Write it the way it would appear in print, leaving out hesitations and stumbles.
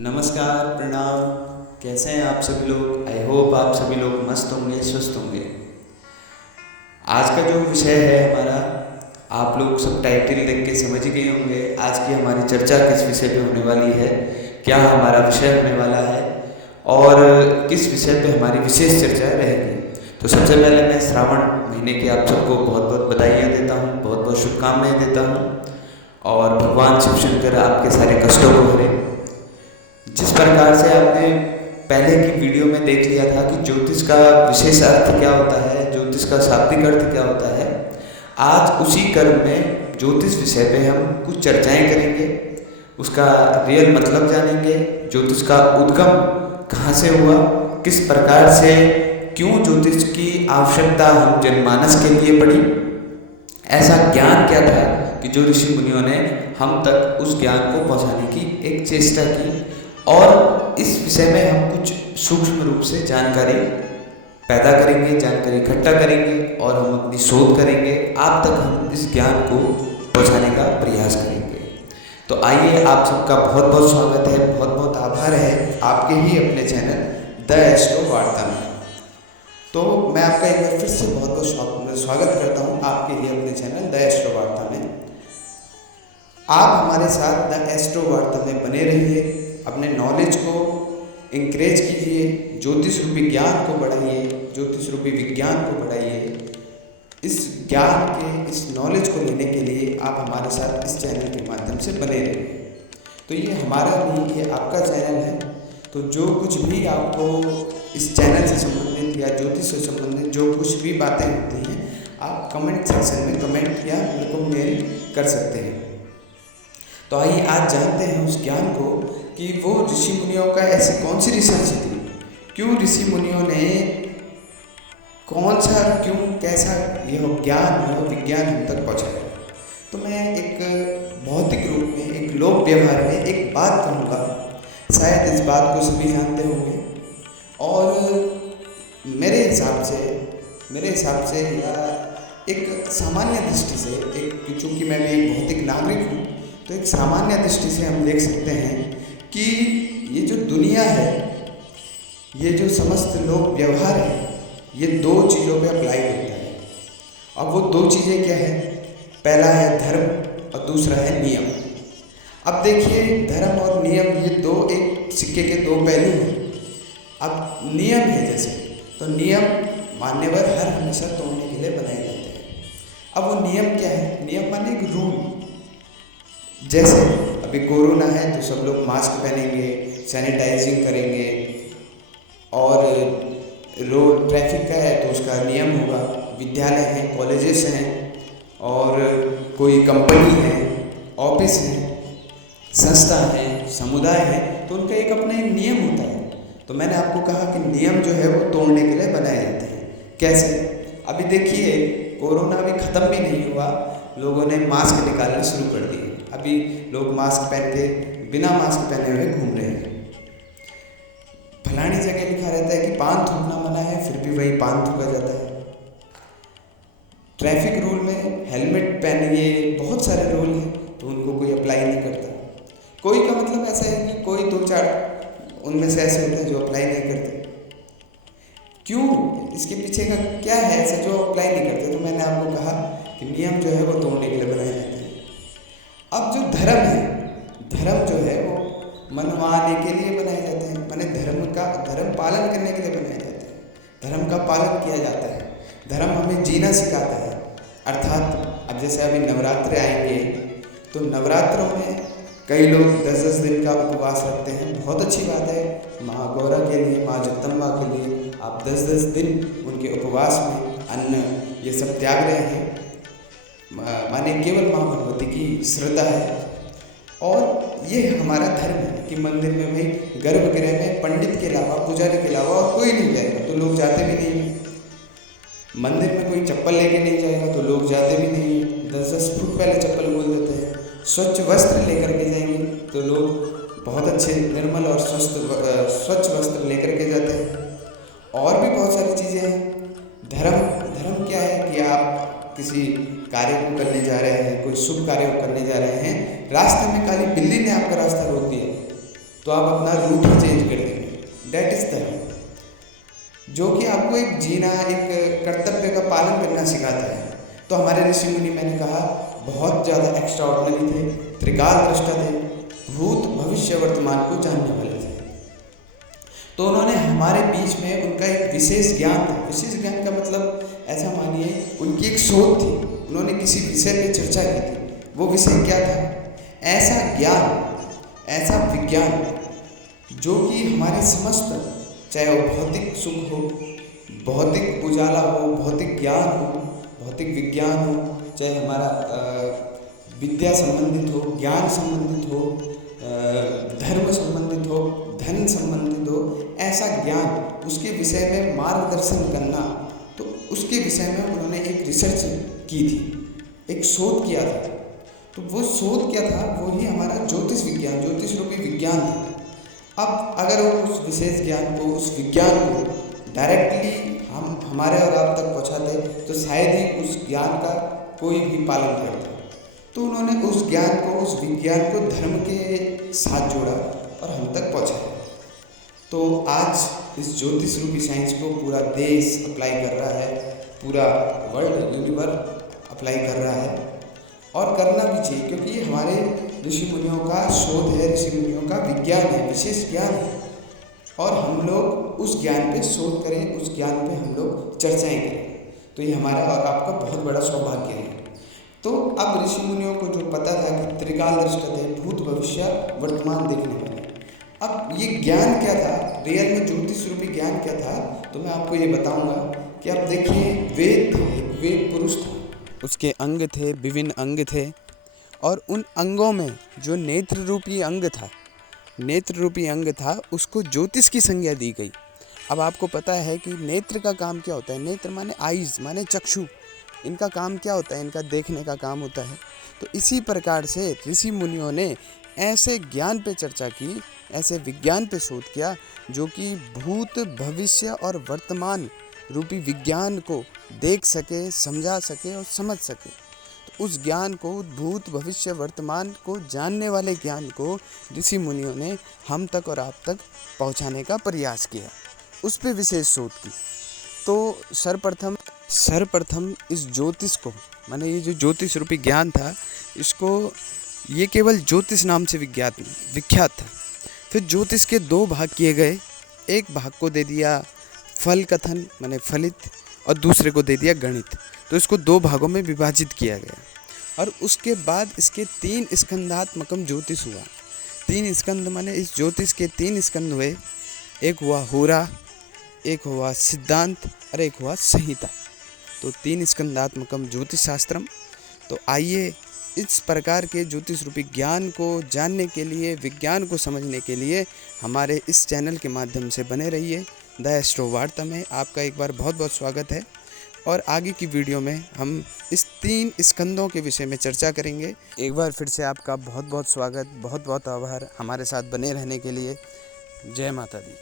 नमस्कार, प्रणाम। कैसे हैं आप सभी लोग? आई होप आप सभी लोग मस्त होंगे, स्वस्थ होंगे। आज का जो विषय है हमारा, आप लोग सब टाइटल देख के समझ ही गए होंगे आज की हमारी चर्चा किस विषय पे होने वाली है, क्या हमारा विषय होने वाला है और किस विषय पे हमारी विशेष चर्चा रहेगी। तो सबसे पहले मैं श्रावण महीने की आप सबको बहुत बहुत बधाइयाँ देता हूँ, बहुत बहुत शुभकामनाएँ देता हूँ और भगवान शिव शंकर आपके सारे कष्टों को हरे। जिस प्रकार से आपने पहले की वीडियो में देख लिया था कि ज्योतिष का विशेष अर्थ क्या होता है, ज्योतिष का शाब्दिक अर्थ क्या होता है, आज उसी क्रम में ज्योतिष विषय पे हम कुछ चर्चाएं करेंगे, उसका रियल मतलब जानेंगे, ज्योतिष का उद्गम कहाँ से हुआ, किस प्रकार से, क्यों ज्योतिष की आवश्यकता हम जनमानस के लिए पड़ी, ऐसा ज्ञान क्या था कि जो ऋषि मुनियों ने हम तक उस ज्ञान को पहुँचाने की एक चेष्टा की। और इस विषय में हम कुछ सूक्ष्म रूप से जानकारी पैदा करेंगे, जानकारी इकट्ठा करेंगे और हम अपनी शोध करेंगे, आप तक हम इस ज्ञान को पहुंचाने का प्रयास करेंगे। तो आइए, आप सबका बहुत बहुत स्वागत है, बहुत बहुत आभार है आपके ही अपने चैनल द एस्ट्रो वार्ता में। तो मैं आपका एक बार फिर से बहुत बहुत स्वागत करता हूँ आपके ही अपने चैनल द एस्ट्रो वार्ता में। आप हमारे साथ द एस्ट्रो वार्ता में बने रहिए, अपने नॉलेज को इंक्रेज कीजिए, ज्योतिष रूपी ज्ञान को बढ़ाइए, ज्योतिष रूपी विज्ञान को बढ़ाइए। इस ज्ञान के, इस नॉलेज को लेने के लिए आप हमारे साथ इस चैनल के माध्यम से बने रहिए। तो ये हमारा नहीं, ये आपका चैनल है। तो जो कुछ भी आपको इस चैनल से संबंधित या ज्योतिष से संबंधित जो कुछ भी बातें होती हैं, आप कमेंट सेक्शन में कमेंट या मेरे को मेल कर सकते हैं। तो आइए आज जानते हैं उस ज्ञान को कि वो ऋषि मुनियों का ऐसी कौन सी रिसर्च थी, क्यों ऋषि मुनियों ने कौन सा, क्यों, कैसा यह ज्ञान, यह विज्ञान हम तक पहुँचाया। तो मैं एक भौतिक रूप में, एक लोक व्यवहार में एक बात कहूँगा, शायद इस बात को सभी जानते होंगे और मेरे हिसाब से या एक सामान्य दृष्टि से, एक चूँकि मैं भी एक भौतिक नागरिक हूँ, तो एक सामान्य दृष्टि से हम देख सकते हैं कि ये जो दुनिया है, ये जो समस्त लोक व्यवहार है, ये दो चीज़ों पे अप्लाई होता है। अब वो दो चीज़ें क्या है? पहला है धर्म और दूसरा है नियम। अब देखिए, धर्म और नियम ये दो एक सिक्के के दो पहलू हैं। अब नियम है जैसे, तो नियम मान्यवर हर हमेशा तोड़ने के लिए बनाए जाते हैं। अब वो नियम क्या है? नियम माने एक रूल। जैसे अभी कोरोना है तो सब लोग मास्क पहनेंगे, सैनिटाइजिंग करेंगे, और रोड ट्रैफिक का है तो उसका नियम होगा। विद्यालय हैं, कॉलेजेस हैं और कोई कंपनी है, ऑफिस है, संस्था है, समुदाय है, तो उनका एक अपना एक नियम होता है। तो मैंने आपको कहा कि नियम जो है वो तोड़ने के लिए बनाए जाते हैं। कैसे? अभी देखिए, कोरोना अभी ख़त्म भी नहीं हुआ, लोगों ने मास्क निकालना शुरू कर दिए। अभी लोग मास्क पहन के, बिना मास्क पहने हुए घूम रहे हैं। फलानी जगह लिखा रहता है कि पान थूकना मना है, फिर भी वही पान थूका जाता है। ट्रैफिक रूल में हेलमेट पहनिए, बहुत सारे रूल हैं, तो उनको कोई अप्लाई नहीं करता। कोई का मतलब ऐसा है कि कोई दो चार उनमें से ऐसे होते हैं जो अप्लाई नहीं करते। क्यों? इसके पीछे का क्या है ऐसा जो अप्लाई नहीं करते? तो मैंने आपको कहा कि नियम जो है वो तोड़ने के लिए बनाए जाते हैं। अब जो धर्म है, धर्म जो है वो मनवाने के लिए बनाए जाते हैं, माने धर्म पालन करने के लिए बनाए जाते हैं। धर्म का पालन किया जाता है, धर्म हमें जीना सिखाता है। अर्थात अब जैसे अभी नवरात्रे आएंगे, तो नवरात्रों में कई लोग 10-10 दिन का उपवास रखते हैं। बहुत अच्छी बात है, माँ गौरा के लिए, माँ जगदम्बा के लिए आप 10-10 दिन उनके उपवास में अन्न ये सब त्याग रहे हैं। माने केवल माँ भगवती की श्रद्धा है। और ये हमारा धर्म है कि मंदिर में भाई गर्भगृह में पंडित के अलावा, पुजारी के अलावा और कोई नहीं जाएगा, तो लोग जाते भी नहीं हैं। मंदिर में कोई चप्पल लेके नहीं जाएगा तो लोग जाते भी नहीं हैं। 10-10 फुट पहले चप्पल खोल देते हैं। स्वच्छ वस्त्र लेकर के जाएंगे तो लोग बहुत अच्छे, निर्मल और स्वच्छ वस्त्र लेकर के जाते हैं। और भी बहुत सारी चीज़ें हैं। धर्म क्या है कि आप किसी कार्य को करने जा रहे हैं, कोई शुभ कार्य को करने जा रहे हैं, रास्ते में काली बिल्ली ने आपका रास्ता रोक दिया, तो तो आप अपना रूट ही चेंज कर देंगे। दैट इज़ धर्म, जो कि आपको एक जीना, एक कर्तव्य का पालन करना सिखाता है। तो हमारे ऋषि मुनि, मैंने कहा, बहुत ज़्यादा एक्स्ट्रा ऑर्डिनरी थे, त्रिकाल दृष्टा थे, भूत भविष्य वर्तमान को जानने वाले थे। तो उन्होंने हमारे बीच में उनका एक विशेष ज्ञान था। विशेष ज्ञान का मतलब ऐसा मानिए, उनकी एक शोध थी, उन्होंने किसी विषय पे चर्चा की थी। वो विषय क्या था? ऐसा ज्ञान, ऐसा विज्ञान जो कि हमारे समस्त, चाहे वो भौतिक सुख हो, भौतिक उजाला हो, भौतिक ज्ञान हो, भौतिक विज्ञान हो, चाहे हमारा विद्या संबंधित हो, ज्ञान संबंधित हो, धर्म संबंधित हो, धन संबंधित हो, ऐसा ज्ञान, उसके विषय में मार्गदर्शन करना, तो उसके विषय में उन्होंने एक रिसर्च की थी, एक शोध किया था। तो वो शोध क्या था? वो ही हमारा ज्योतिष विज्ञान, ज्योतिष रूपी विज्ञान था। अब अगर वो उस विशेष ज्ञान को, उस विज्ञान को डायरेक्टली हम हमारे और आप तक पहुँचाते, तो शायद ही उस ज्ञान का कोई भी पालन करता। तो उन्होंने उस ज्ञान को, उस विज्ञान को धर्म के साथ जोड़ा और हम तक पहुँचाया। तो आज इस ज्योतिष रूपी साइंस को पूरा देश अप्लाई कर रहा है, पूरा वर्ल्ड, यूनिवर्स अप्लाई कर रहा है, और करना भी चाहिए, क्योंकि ये हमारे ऋषि मुनियों का शोध है, ऋषि मुनियों का विज्ञान है, विशेष ज्ञान है। और हम लोग उस ज्ञान पे शोध करें, उस ज्ञान पे हम लोग चर्चाएं करें, तो ये हमारा और आपका बहुत बड़ा सौभाग्य है। तो अब ऋषि मुनियों को जो पता था कि त्रिकाल दृष्टा थे, भूत भविष्य वर्तमान देखने वाले, अब ये ज्ञान क्या था, रियल में ज्योतिष रूपी ज्ञान क्या था, तो मैं आपको ये बताऊंगा कि आप देखिए, वेद था, एक वेद पुरुष था, उसके अंग थे, विभिन्न अंग थे, और उन अंगों में जो नेत्र रूपी अंग था, नेत्र रूपी अंग था, उसको ज्योतिष की संज्ञा दी गई। अब आपको पता है कि नेत्र का काम क्या होता है? नेत्र माने आइज, माने चक्षु, इनका काम क्या होता है? इनका देखने का काम होता है। तो इसी प्रकार से ऋषि मुनियों ने ऐसे ज्ञान पे चर्चा की, ऐसे विज्ञान पे शोध किया, जो कि भूत भविष्य और वर्तमान रूपी विज्ञान को देख सके, समझा सके और समझ सके। तो उस ज्ञान को, भूत भविष्य वर्तमान को जानने वाले ज्ञान को ऋषि मुनियों ने हम तक और आप तक पहुंचाने का प्रयास किया, उस पे विशेष शोध की। तो सर्वप्रथम इस ज्योतिष को, माने ये जो ज्योतिष रूपी ज्ञान था, इसको, ये केवल ज्योतिष नाम से विख्यात था। फिर ज्योतिष के दो भाग किए गए, एक भाग को दे दिया फल कथन, माने फलित, और दूसरे को दे दिया गणित। तो इसको दो भागों में विभाजित किया गया, और उसके बाद इसके 3 स्कंधात्मकम ज्योतिष हुआ। 3 स्कंद माने इस ज्योतिष के 3 स्कंद हुए, एक हुआ होरा, एक हुआ सिद्धांत, और एक हुआ संहिता। तो 3 स्कंदात्मकम ज्योतिष शास्त्रम। तो आइए इस प्रकार के ज्योतिष रूपी ज्ञान को जानने के लिए, विज्ञान को समझने के लिए हमारे इस चैनल के माध्यम से बने रहिए। द एस्ट्रो वार्ता में आपका एक बार बहुत बहुत स्वागत है, और आगे की वीडियो में हम इस 3 स्कंदों के विषय में चर्चा करेंगे। एक बार फिर से आपका बहुत बहुत स्वागत, बहुत बहुत आभार हमारे साथ बने रहने के लिए। जय माता दी।